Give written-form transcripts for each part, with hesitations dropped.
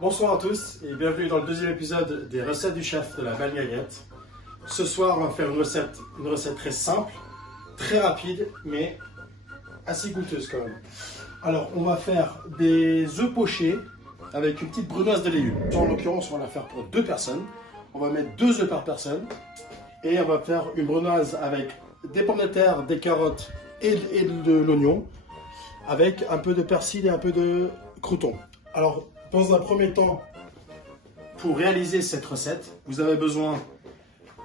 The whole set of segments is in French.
Bonsoir à tous et bienvenue dans le deuxième épisode des recettes du chef de la belle gagnette. Ce soir, on va faire une recette très simple, très rapide, mais assez goûteuse quand même. Alors, on va faire des œufs pochés avec une petite brunoise de légumes. En l'occurrence, on va la faire pour 2 personnes. On va mettre 2 œufs par personne et on va faire une brunoise avec des pommes de terre, des carottes et de l'oignon, avec un peu de persil et un peu de croûtons. Alors, dans un premier temps, pour réaliser cette recette, vous avez besoin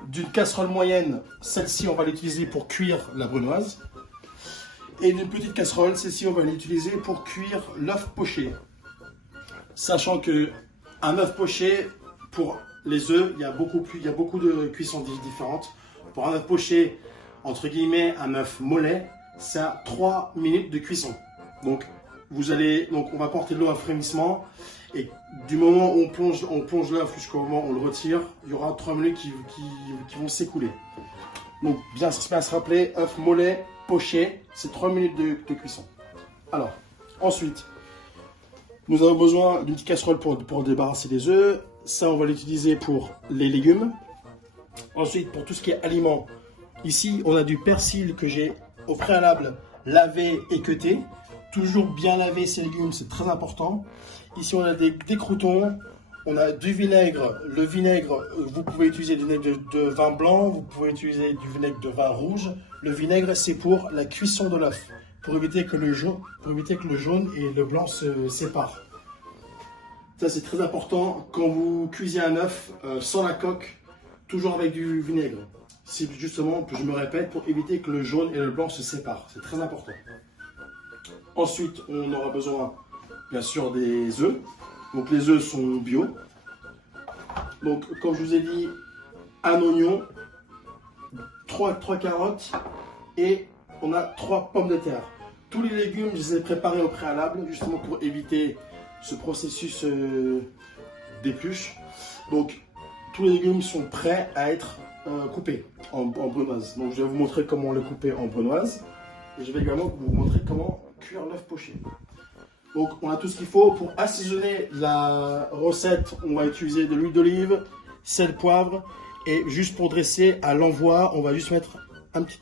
d'une casserole moyenne. Celle-ci, on va l'utiliser pour cuire la brunoise. Et d'une petite casserole, celle-ci, on va l'utiliser pour cuire l'œuf poché. Sachant que un œuf poché, pour les œufs, il y a beaucoup de cuissons différentes. Pour un œuf poché, entre guillemets, un œuf mollet, c'est à 3 minutes de cuisson. Donc, on va porter de l'eau à frémissement. Et du moment où on plonge l'œuf jusqu'au moment où on le retire, il y aura 3 minutes qui vont s'écouler. Donc bien à se rappeler, œuf mollet poché, c'est 3 minutes de cuisson. Alors, ensuite, nous avons besoin d'une petite casserole pour débarrasser les œufs. Ça, on va l'utiliser pour les légumes. Ensuite, pour tout ce qui est aliments, ici, on a du persil que j'ai au préalable lavé et cueté. Toujours bien laver ces légumes, c'est très important. Ici, on a des croûtons, on a du vinaigre. Le vinaigre, vous pouvez utiliser du vinaigre de vin blanc, vous pouvez utiliser du vinaigre de vin rouge. Le vinaigre, c'est pour la cuisson de l'œuf, pour éviter que le jaune et le blanc se séparent. Ça, c'est très important quand vous cuisez un œuf sans la coque, toujours avec du vinaigre. C'est justement, je me répète, pour éviter que le jaune et le blanc se séparent. C'est très important. Ensuite, on aura besoin, bien sûr, des œufs. Donc, les œufs sont bio. Donc, comme je vous ai dit, un oignon, 3 carottes et on a 3 pommes de terre. Tous les légumes, je les ai préparés au préalable, justement pour éviter ce processus d'épluche. Donc, tous les légumes sont prêts à être coupés en brunoise. Donc, je vais vous montrer comment le couper en brunoise. Et je vais également vous montrer comment cuire l'œuf poché. Donc on a tout ce qu'il faut pour assaisonner la recette. On va utiliser de l'huile d'olive, sel, poivre et juste pour dresser à l'envoi, on va juste mettre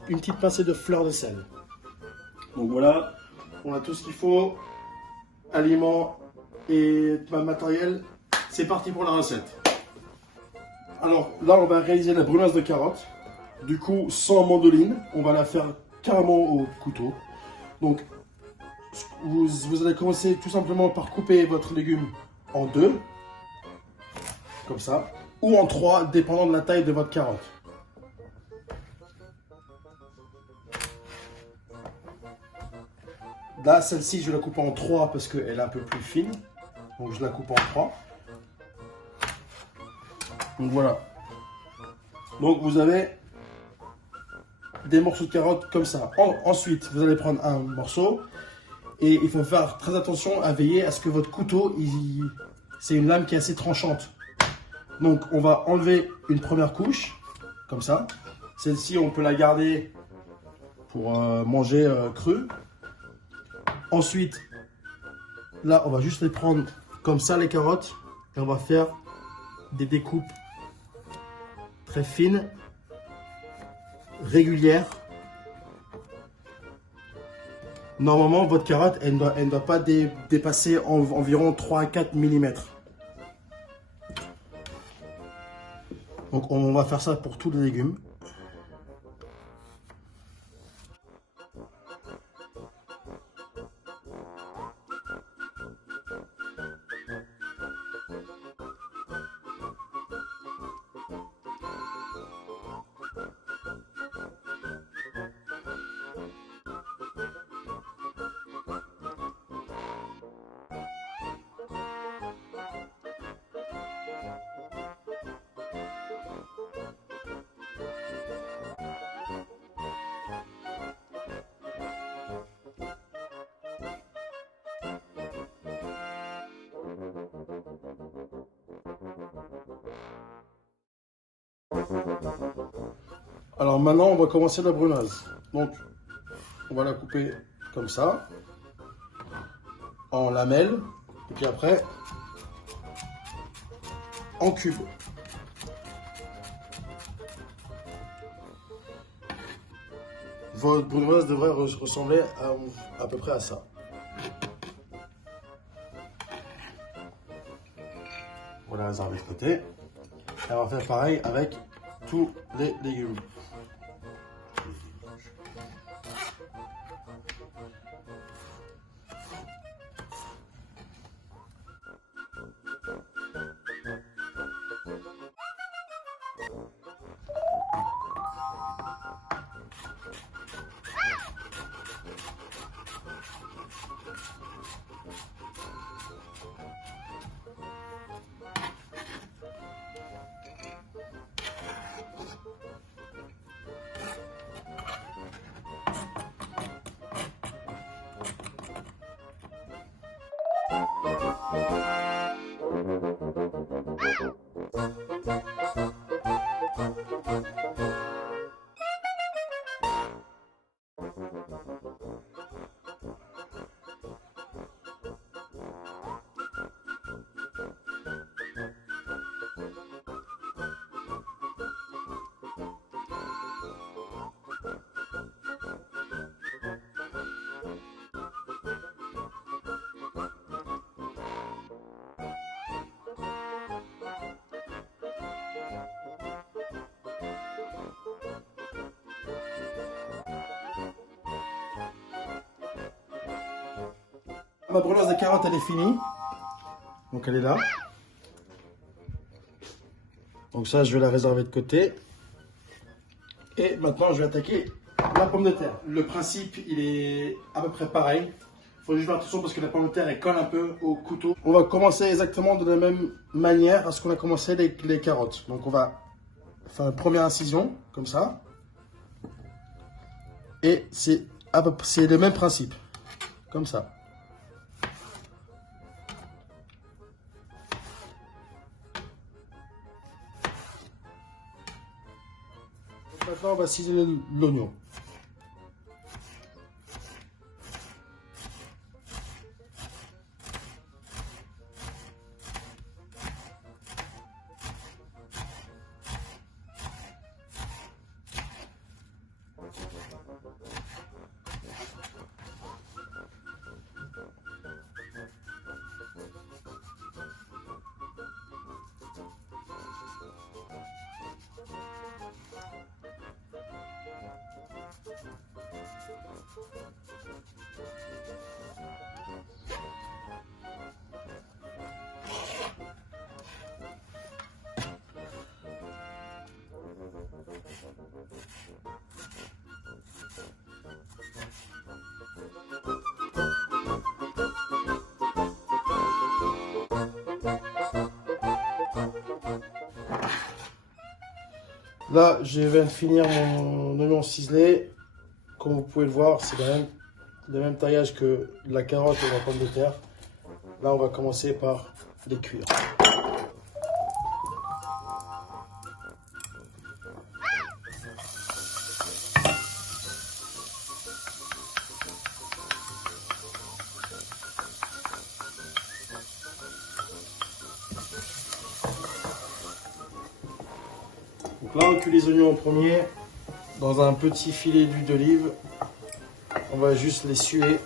une petite pincée de fleur de sel. Donc voilà, on a tout ce qu'il faut, aliments et matériel. C'est parti pour la recette. Alors là, on va réaliser la brunoise de carottes. Du coup, sans mandoline, on va la faire carrément au couteau. Donc vous allez commencer tout simplement par couper votre légume en 2, comme ça, ou en 3, dépendant de la taille de votre carotte. Là, celle-ci, je la coupe en 3 parce qu'elle est un peu plus fine. Donc je la coupe en 3. Donc voilà. Donc vous avez des morceaux de carottes comme ça. Ensuite, vous allez prendre un morceau. Et il faut faire très attention à veiller à ce que votre couteau, c'est une lame qui est assez tranchante. Donc on va enlever une première couche, comme ça. Celle-ci, on peut la garder pour manger crue. Ensuite, là, on va juste les prendre comme ça, les carottes. Et on va faire des découpes très fines, régulières. Normalement, votre carotte, elle ne doit pas dépasser environ 3 à 4 mm. Donc, on va faire ça pour tous les légumes. Alors maintenant, on va commencer la brunoise. Donc, on va la couper comme ça, en lamelles, et puis après, en cubes. Votre brunoise devrait ressembler à peu près à ça. Voilà, les arbres de côté. Et on va faire pareil avec tous les légumes. Ma brunoise de carottes, elle est finie. Donc elle est là. Donc ça, je vais la réserver de côté. Et maintenant, je vais attaquer la pomme de terre. Le principe, il est à peu près pareil. Il faut juste faire attention parce que la pomme de terre, elle colle un peu au couteau. On va commencer exactement de la même manière à ce qu'on a commencé les carottes. Donc on va faire une première incision, comme ça. Et c'est le même principe, comme ça. Maintenant, on va ciseler l'oignon. Là, je viens de finir mon oignon ciselé. Comme vous pouvez le voir, c'est le même taillage que la carotte et la pomme de terre. Là, on va commencer par les cuire. Donc là, on cuit les oignons en premier dans un petit filet d'huile d'olive. On va juste les suer.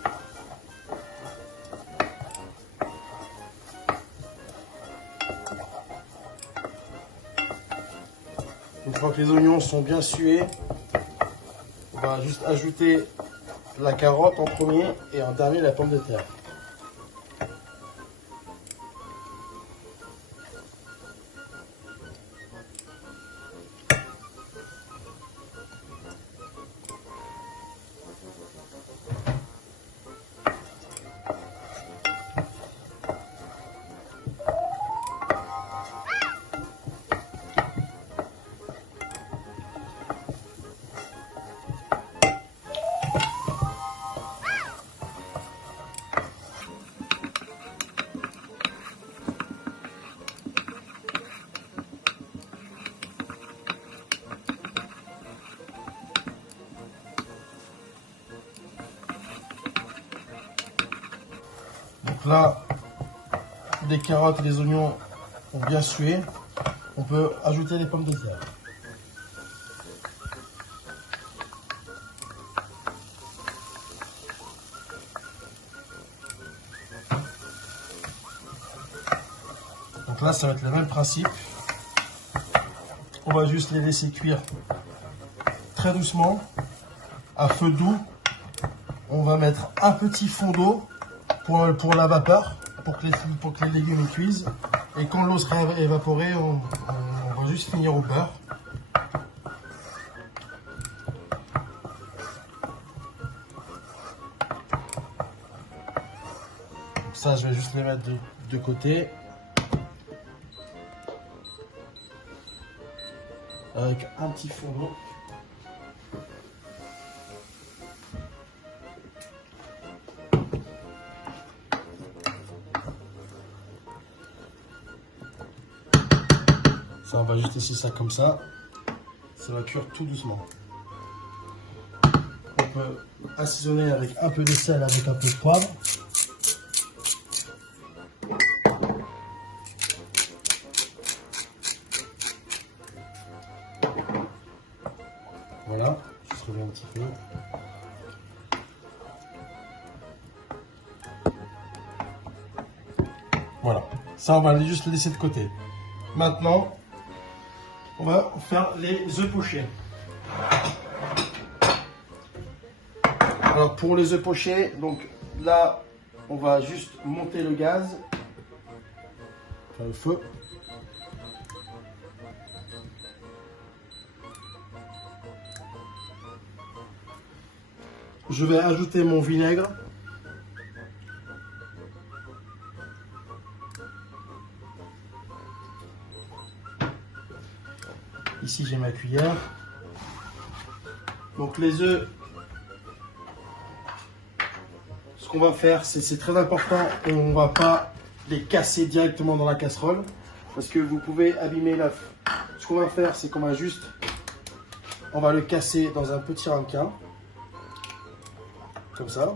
Une fois que les oignons sont bien sués, on va juste ajouter la carotte en premier et en dernier la pomme de terre. Donc là, les carottes et les oignons ont bien sué. On peut ajouter les pommes de terre. Donc là, ça va être le même principe. On va juste les laisser cuire très doucement, à feu doux. On va mettre un petit fond d'eau pour la vapeur, pour que les légumes y cuisent. Et quand l'eau sera évaporée, on va juste finir au beurre. Donc ça, je vais juste les mettre de côté. Avec un petit fond d'eau. Ça, on va juste laisser ça comme ça. Ça va cuire tout doucement. On peut assaisonner avec un peu de sel, avec un peu de poivre. Voilà, je reviens un petit peu. Voilà, ça on va juste le laisser de côté. Maintenant, on va faire les œufs pochés. Alors pour les œufs pochés, donc là, on va juste monter le gaz, enfin le feu. Je vais ajouter mon vinaigre. Ici j'ai ma cuillère. Donc les œufs, ce qu'on va faire, c'est très important, on ne va pas les casser directement dans la casserole parce que vous pouvez abîmer l'œuf. Ce qu'on va faire, c'est qu'on va juste, on va le casser dans un petit ramequin, comme ça.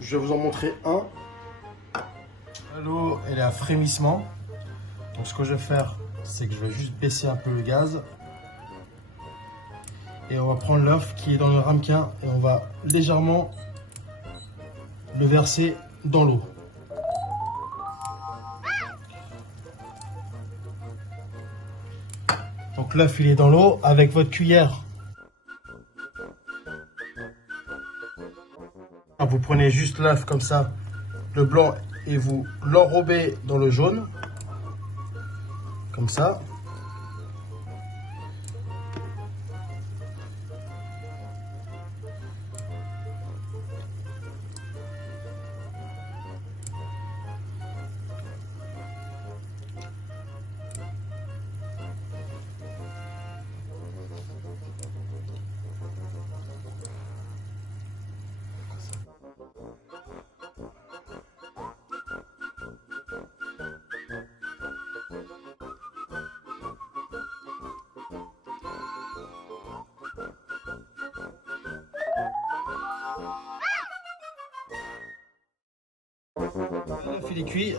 Je vais vous en montrer un. L'eau, elle est à frémissement. Donc ce que je vais faire, c'est que je vais juste baisser un peu le gaz. Et on va prendre l'œuf qui est dans le ramequin et on va légèrement le verser dans l'eau. Donc l'œuf il est dans l'eau avec votre cuillère. Vous prenez juste l'œuf comme ça, le blanc, et vous l'enrobez dans le jaune, comme ça. L'œuf il est cuit.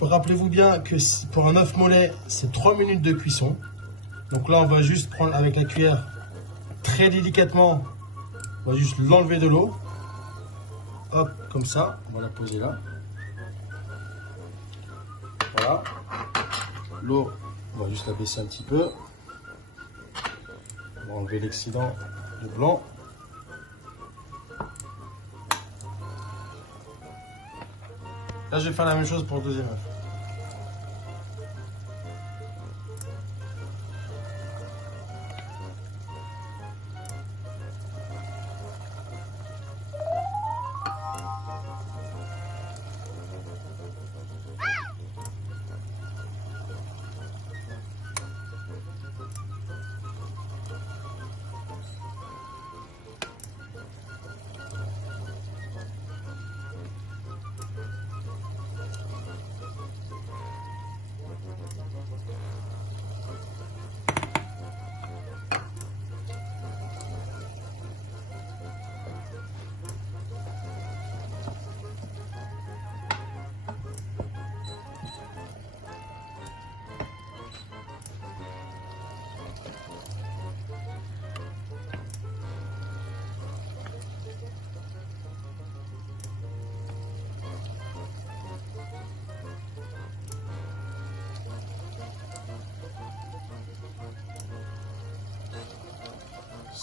Rappelez-vous bien que pour un œuf mollet, c'est 3 minutes de cuisson. Donc là, on va juste prendre avec la cuillère très délicatement, on va juste l'enlever de l'eau. Hop, comme ça, on va la poser là. Voilà. L'eau, on va juste la baisser un petit peu. On va enlever l'excédent de blanc. Là, je vais faire la même chose pour le deuxième œuf.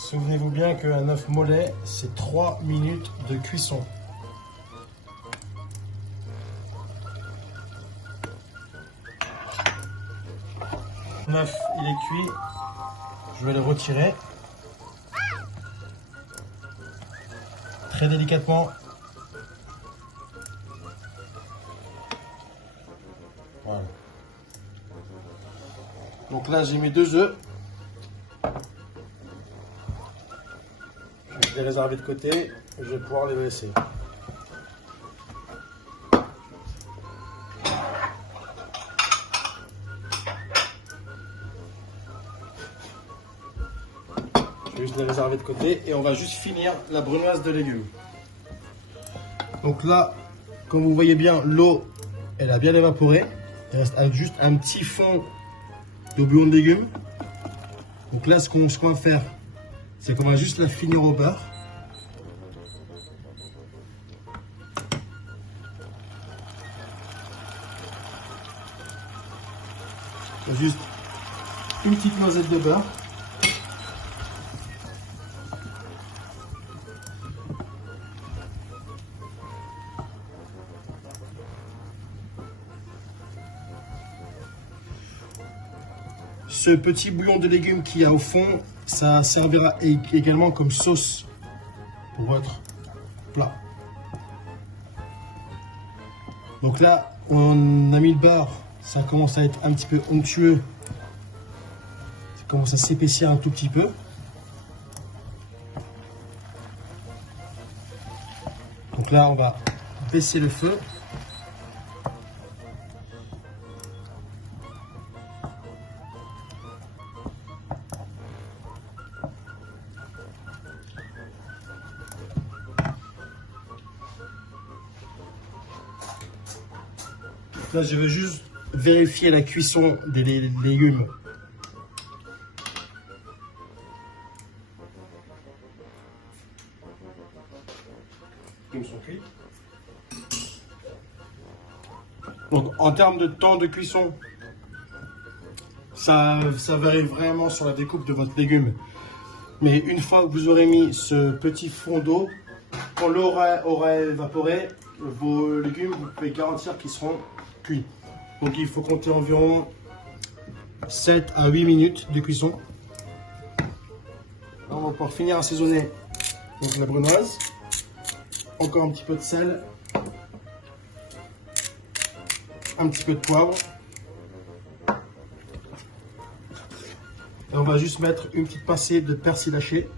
Souvenez-vous bien qu'un œuf mollet, c'est 3 minutes de cuisson. L'œuf, il est cuit. Je vais le retirer. Très délicatement. Voilà. Donc là, j'ai mis 2 œufs. Je vais les réserver de côté. Je vais pouvoir les laisser. Je vais juste les réserver de côté et on va juste finir la brunoise de légumes. Donc là, comme vous voyez bien, l'eau, elle a bien évaporé. Il reste juste un petit fond de bouillon de légumes. Donc là, ce qu'on va faire, c'est qu'on va juste la finir au beurre. Juste une petite noisette de beurre. Ce petit bouillon de légumes qu'il y a au fond, ça servira également comme sauce pour votre plat. Donc là, on a mis le beurre, ça commence à être un petit peu onctueux. Ça commence à s'épaissir un tout petit peu. Donc là, on va baisser le feu. Là, je veux juste vérifier la cuisson des légumes. Les légumes sont cuits. Donc, en termes de temps de cuisson, ça varie vraiment sur la découpe de votre légume. Mais une fois que vous aurez mis ce petit fond d'eau, quand l'eau aura évaporé, vos légumes, vous pouvez garantir qu'ils seront cuits. Donc il faut compter environ 7 à 8 minutes de cuisson. Là, on va pouvoir finir assaisonner donc la brunoise. Encore un petit peu de sel. Un petit peu de poivre. Et on va juste mettre une petite pincée de persil haché.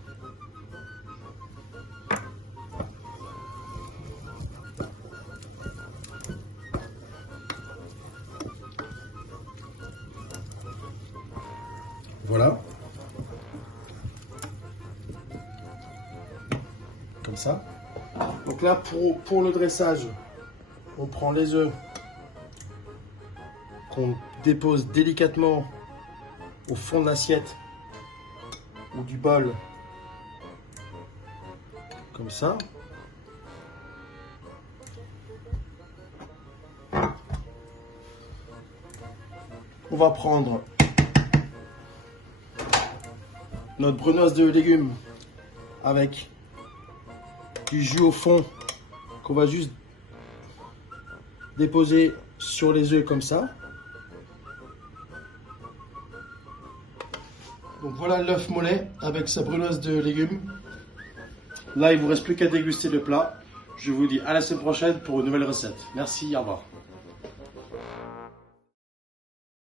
Voilà. Comme ça. Donc là, pour le dressage, on prend les œufs qu'on dépose délicatement au fond de l'assiette ou du bol. Comme ça. On va prendre notre brunoise de légumes avec du jus au fond qu'on va juste déposer sur les œufs comme ça. Donc voilà l'œuf mollet avec sa brunoise de légumes. Là, il ne vous reste plus qu'à déguster le plat. Je vous dis à la semaine prochaine pour une nouvelle recette. Merci, au revoir.